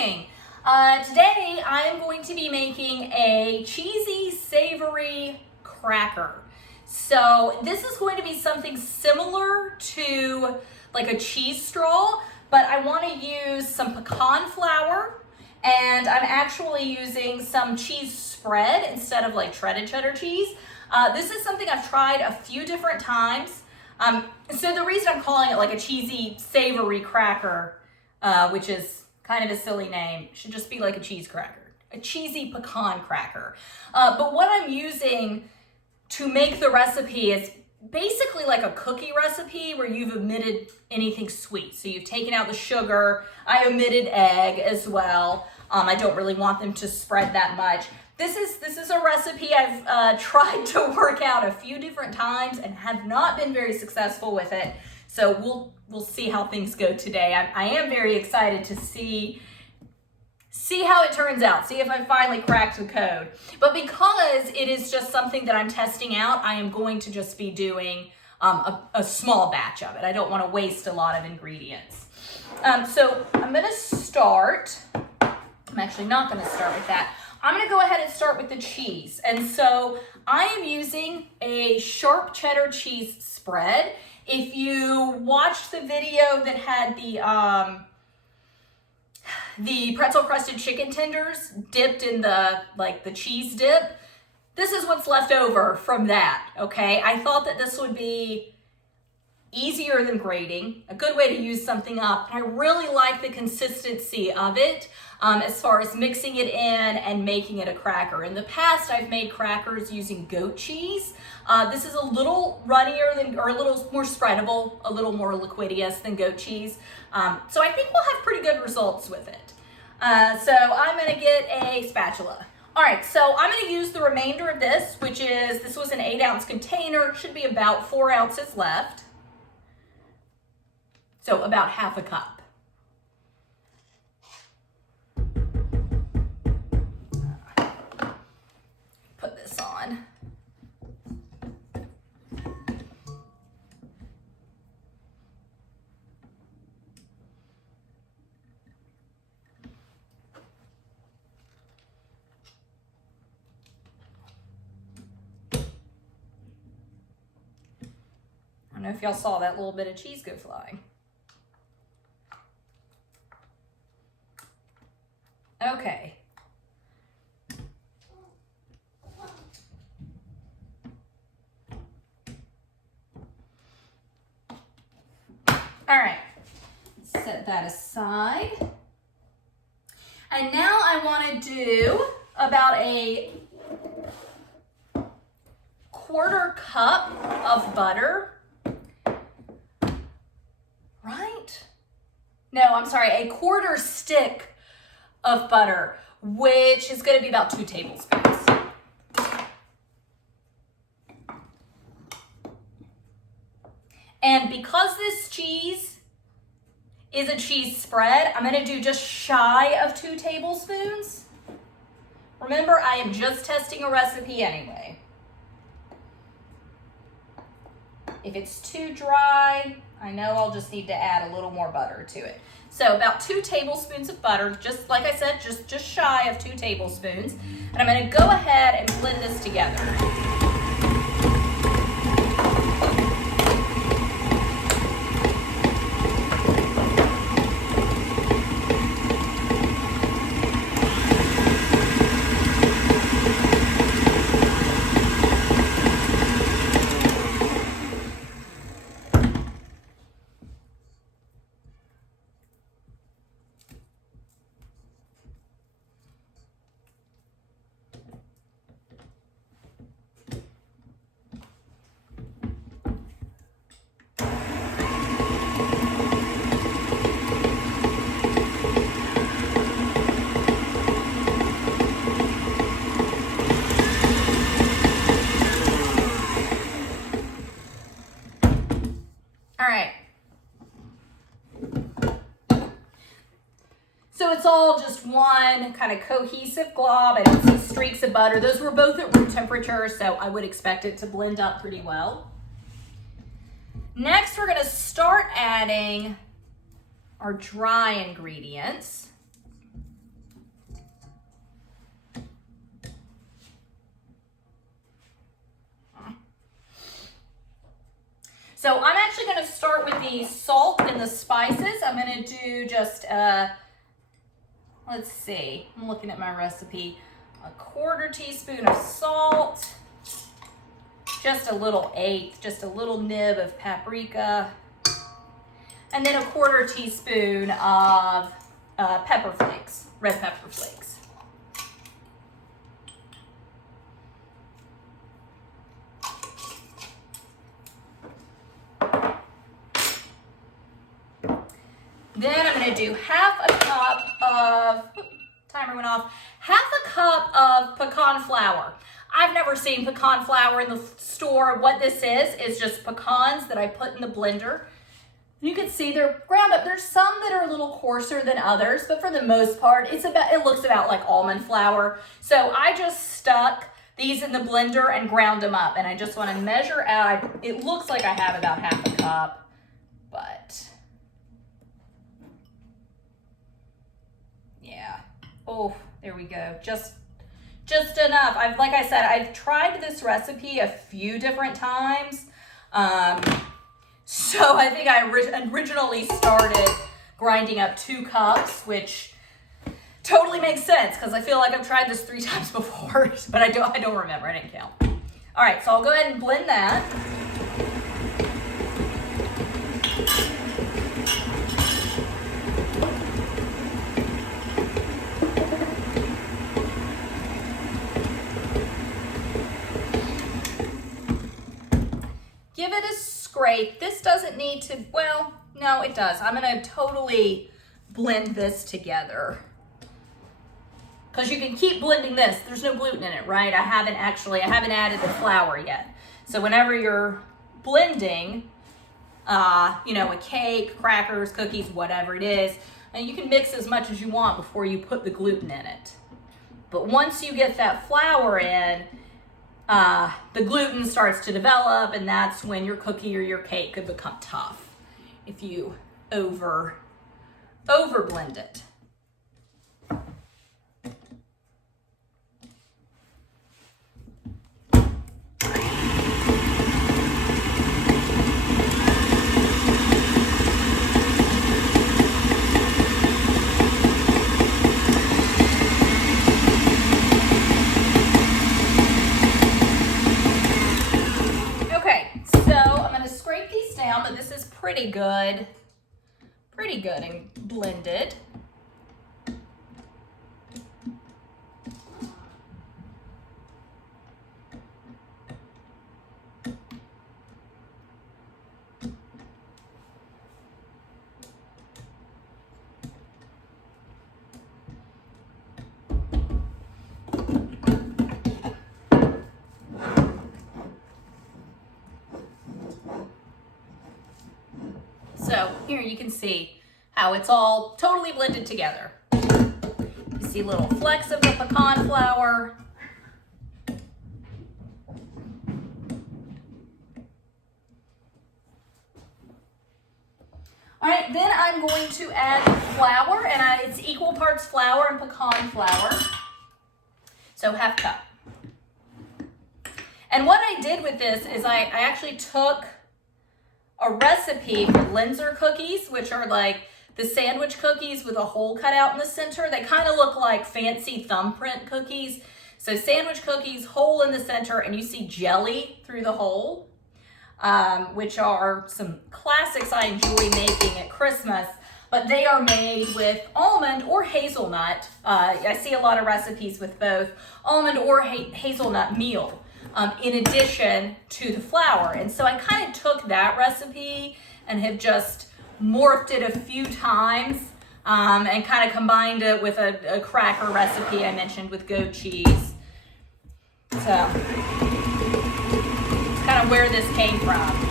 morning. Today I am going to be making a cheesy, savory cracker. So this is going to be something similar to like a cheese straw, but I want to use some pecan flour, and I'm actually using some cheese spread instead of like shredded cheddar cheese. This is something I've tried a few different times. So the reason I'm calling it like a cheesy, savory cracker, which is kind of a silly name, should just be like a cheese cracker, a cheesy pecan cracker. But what I'm using to make the recipe is basically like a cookie recipe where you've omitted anything sweet. So you've taken out the sugar. I omitted egg as well. I don't really want them to spread that much. This is a recipe I've tried to work out a few different times and have not been very successful with it. So we'll see how things go today. I am very excited to see how it turns out, see if I finally cracked the code. But because it is just something that I'm testing out, I am going to just be doing a small batch of it. I don't want to waste a lot of ingredients. So I'm going to start. I'm actually not going to start with that. I'm going to go ahead and start with the cheese. And so I am using a sharp cheddar cheese spread. If you watched the video that had the pretzel crusted chicken tenders dipped in the cheese dip, this is what's left over from that, okay? I thought that this would be easier than grating, a good way to use something up. I really like the consistency of it as far as mixing it in and making it a cracker. In the past, I've made crackers using goat cheese. This is a little runnier or a little more spreadable, a little more liquidious than goat cheese. So I think we'll have pretty good results with it. So I'm gonna get a spatula. All right, so I'm gonna use the remainder of this, this was an 8-ounce container, should be about 4 ounces left. So about half a cup. Put this on. I don't know if y'all saw that little bit of cheese go flying. Okay. All right, set that aside. And now I want to do about a 1/4 cup of butter, right? No, I'm sorry, a 1/4 stick of butter, which is going to be about 2 tablespoons. And because this cheese is a cheese spread, I'm going to do just shy of 2 tablespoons. Remember, I am just testing a recipe anyway. If it's too dry, I know I'll just need to add a little more butter to it. So about 2 tablespoons of butter, just like I said, just shy of 2 tablespoons. And I'm going to go ahead and blend this together. So it's all just one kind of cohesive glob. I don't see streaks of butter. Those were both at room temperature, so I would expect it to blend up pretty well. Next, we're going to start adding our dry ingredients. So I'm actually going to start with the salt and the spices. I'm going to do just, let's see, I'm looking at my recipe, a 1/4 teaspoon of salt, just a little just a little nib of paprika, and then a 1/4 teaspoon of pepper flakes, red pepper flakes. Then I'm going to do half a cup of, timer went off, half a cup of pecan flour. I've never seen pecan flour in the store. What this is just pecans that I put in the blender. You can see they're ground up. There's some that are a little coarser than others, but for the most part, it looks about like almond flour. So I just stuck these in the blender and ground them up. And I just want to measure out, it looks like I have about half a cup, but yeah. Oh, there we go. Just enough. Like I said, I've tried this recipe a few different times. So I think I originally started grinding up 2 cups, which totally makes sense because I feel like I've tried this 3 times before, but I don't remember. I didn't count. All right, so I'll go ahead and blend that. Give it a scrape. This doesn't need to, well, no, it does. I'm gonna totally blend this together. Because you can keep blending this. There's no gluten in it, right? I haven't added the flour yet. So whenever you're blending, you know, a cake, crackers, cookies, whatever it is, and you can mix as much as you want before you put the gluten in it. But once you get that flour in, the gluten starts to develop, and that's when your cookie or your cake could become tough if you over blend it. But this is pretty good and blended. So here you can see how it's all totally blended together. You see little flecks of the pecan flour. All right, then I'm going to add flour, and it's equal parts flour and pecan flour. So half cup. And what I did with this is I actually took a recipe for Linzer cookies, which are like the sandwich cookies with a hole cut out in the center. They kind of look like fancy thumbprint cookies. So sandwich cookies, hole in the center, and you see jelly through the hole, which are some classics I enjoy making at Christmas, but they are made with almond or hazelnut. I see a lot of recipes with both almond or hazelnut meal. In addition to the flour. And so I kind of took that recipe and have just morphed it a few times and kind of combined it with a cracker recipe I mentioned with goat cheese. So it's kind of where this came from.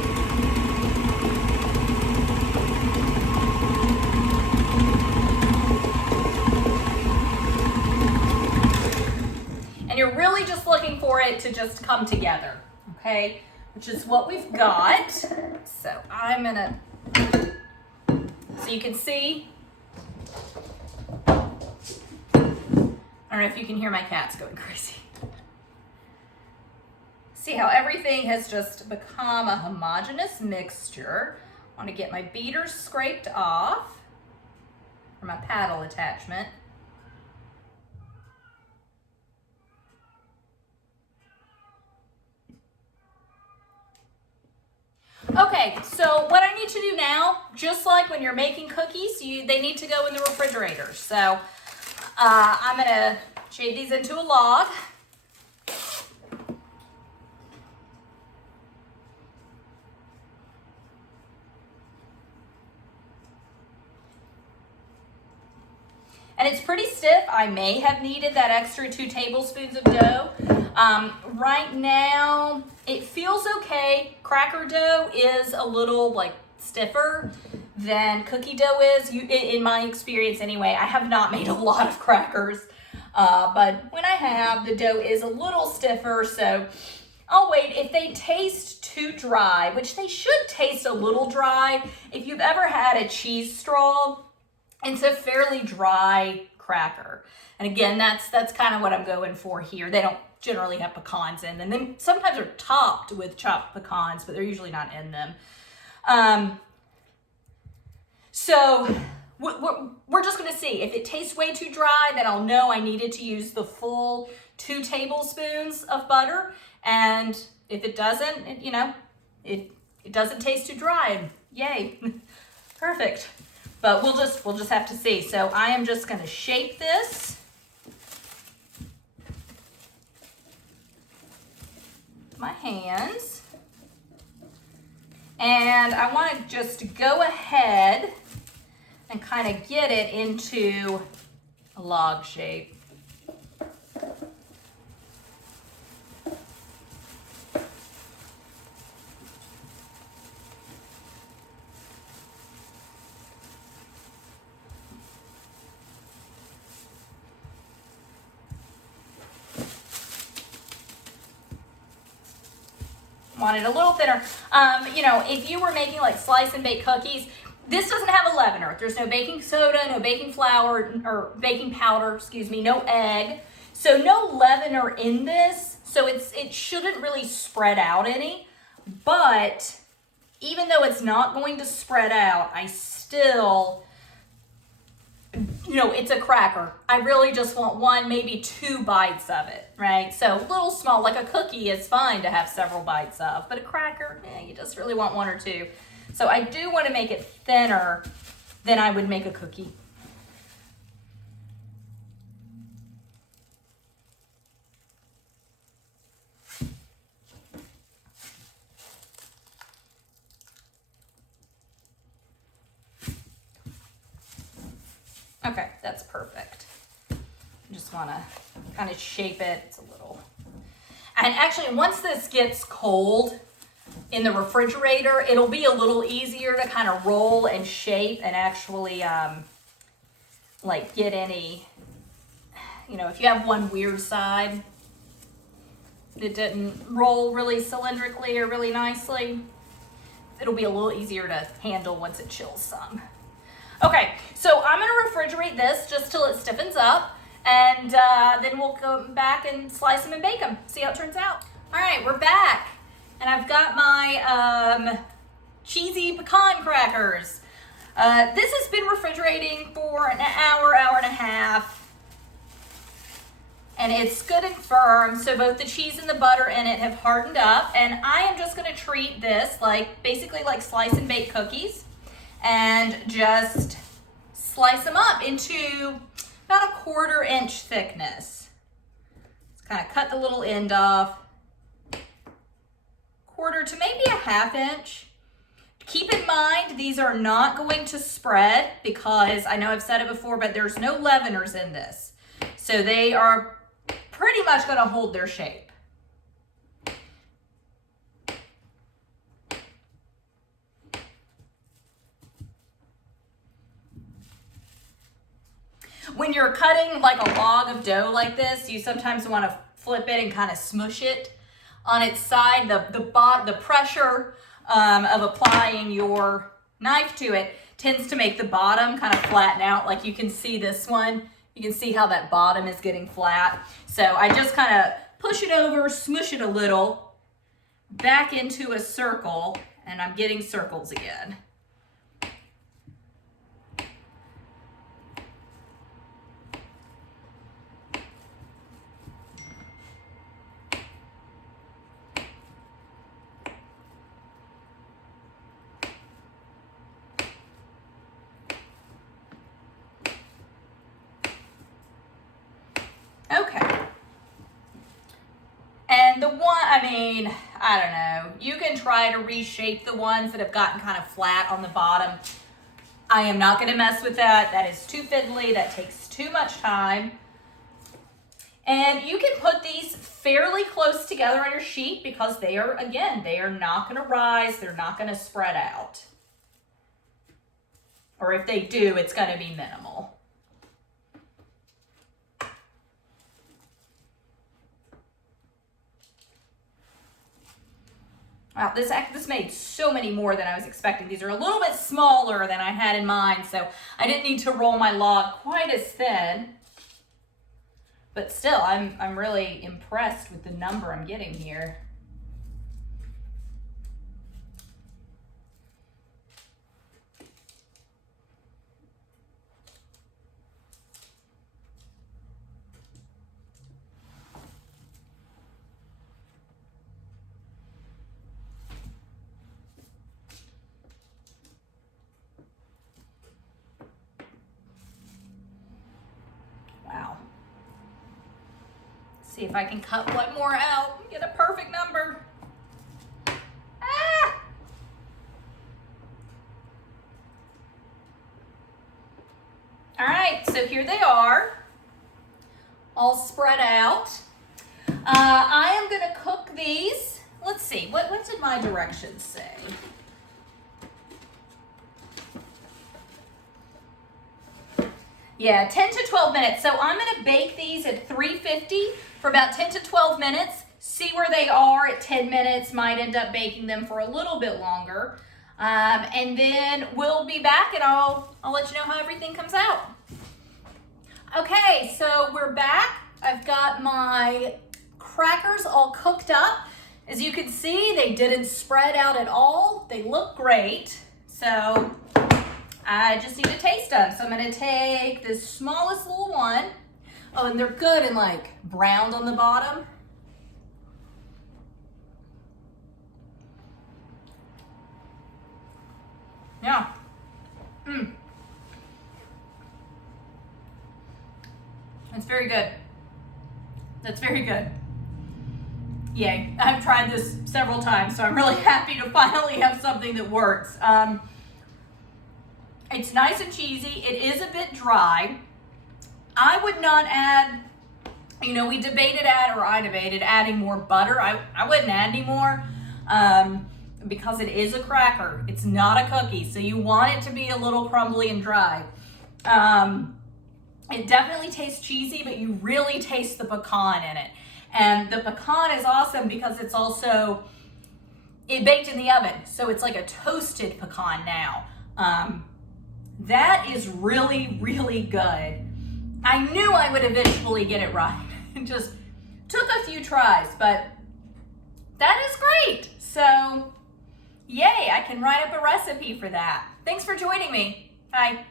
You're really just looking for it to just come together, okay? Which is what we've got. So I'm gonna, so you can see, I don't know if you can hear my cats going crazy. See how everything has just become a homogeneous mixture. I want to get my beater scraped off for my paddle attachment. Okay, so what I need to do now, just like when you're making cookies, they need to go in the refrigerator. So I'm gonna shade these into a log. And it's pretty stiff. I may have needed that extra 2 tablespoons of dough. Right now, it feels okay. Cracker dough is a little like stiffer than cookie dough is, in my experience anyway. I have not made a lot of crackers, but when I have, the dough is a little stiffer, so I'll wait. If they taste too dry, which they should taste a little dry, if you've ever had a cheese straw, it's a fairly dry cracker. And again, that's kind of what I'm going for here. They don't generally have pecans in them. Then sometimes they're topped with chopped pecans, but they're usually not in them. So we're just gonna see. If it tastes way too dry, then I'll know I needed to use the full 2 tablespoons of butter. And if it doesn't, it doesn't taste too dry, and yay, perfect. But we'll just have to see. So I am just gonna shape this. My hands. And I want to just go ahead and kind of get it into a log shape. Want it a little thinner. If you were making like slice and bake cookies, this doesn't have a leavener. There's no baking soda, no baking flour, or baking powder, excuse me, no egg. So no leavener in this. So it shouldn't really spread out any. But even though it's not going to spread out, I still, it's a cracker. I really just want 1, maybe 2 bites of it, right? So a little small, like a cookie is fine to have several bites of, but a cracker, you just really want 1 or 2. So I do want to make it thinner than I would make a cookie. Okay, that's perfect. Just want to kind of shape it. It's a little. And actually, once this gets cold in the refrigerator, it'll be a little easier to kind of roll and shape and actually like get any, if you have one weird side that didn't roll really cylindrically or really nicely, it'll be a little easier to handle once it chills some. Okay, so I'm gonna refrigerate this just till it stiffens up, and then we'll go back and slice them and bake them, see how it turns out. All right, we're back, and I've got my cheesy pecan crackers. This has been refrigerating for an hour, hour and a half, and it's good and firm, so both the cheese and the butter in it have hardened up, and I am just gonna treat this basically like slice and bake cookies, and just slice them up into about a 1/4 inch thickness. Just kind of cut the little end off, 1/4 to maybe a 1/2 inch. Keep in mind, these are not going to spread because I know I've said it before, but there's no leaveners in this. So they are pretty much gonna hold their shape. When you're cutting like a log of dough like this, you sometimes want to flip it and kind of smush it on its side. The pressure of applying your knife to it tends to make the bottom kind of flatten out. Like you can see this one, you can see how that bottom is getting flat. So I just kind of push it over, smush it a little, back into a circle, and I'm getting circles again. Okay. And the one, I don't know. You can try to reshape the ones that have gotten kind of flat on the bottom. I am not going to mess with that. That is too fiddly. That takes too much time. And you can put these fairly close together on your sheet because they are, again, they are not going to rise. They're not going to spread out. Or if they do, it's going to be minimal. Wow, this made so many more than I was expecting. These are a little bit smaller than I had in mind, so I didn't need to roll my log quite as thin. But still, I'm really impressed with the number I'm getting here. See if I can cut one more out and get a perfect number. Ah! All right, so here they are, all spread out. I am gonna cook these. Let's see, what did my directions say? Yeah, 10 to 12 minutes. So I'm gonna bake these at 350 for about 10 to 12 minutes. See where they are at 10 minutes. Might end up baking them for a little bit longer. And then we'll be back and I'll let you know how everything comes out. Okay, so we're back. I've got my crackers all cooked up. As you can see, they didn't spread out at all. They look great. So I just need to taste them. So I'm gonna take this smallest little one. Oh, and they're good and like browned on the bottom. Yeah. It's very good. That's very good. Yay. I've tried this several times, so I'm really happy to finally have something that works. It's nice and cheesy. It is a bit dry. I would not add, we debated I debated adding more butter. I wouldn't add any more because it is a cracker. It's not a cookie, so you want it to be a little crumbly and dry. It definitely tastes cheesy, but you really taste the pecan in it. And the pecan is awesome because it baked in the oven, so it's like a toasted pecan now. That is really, really good. I knew I would eventually get it right. It just took a few tries, but that is great. So, yay, I can write up a recipe for that. Thanks for joining me. Bye.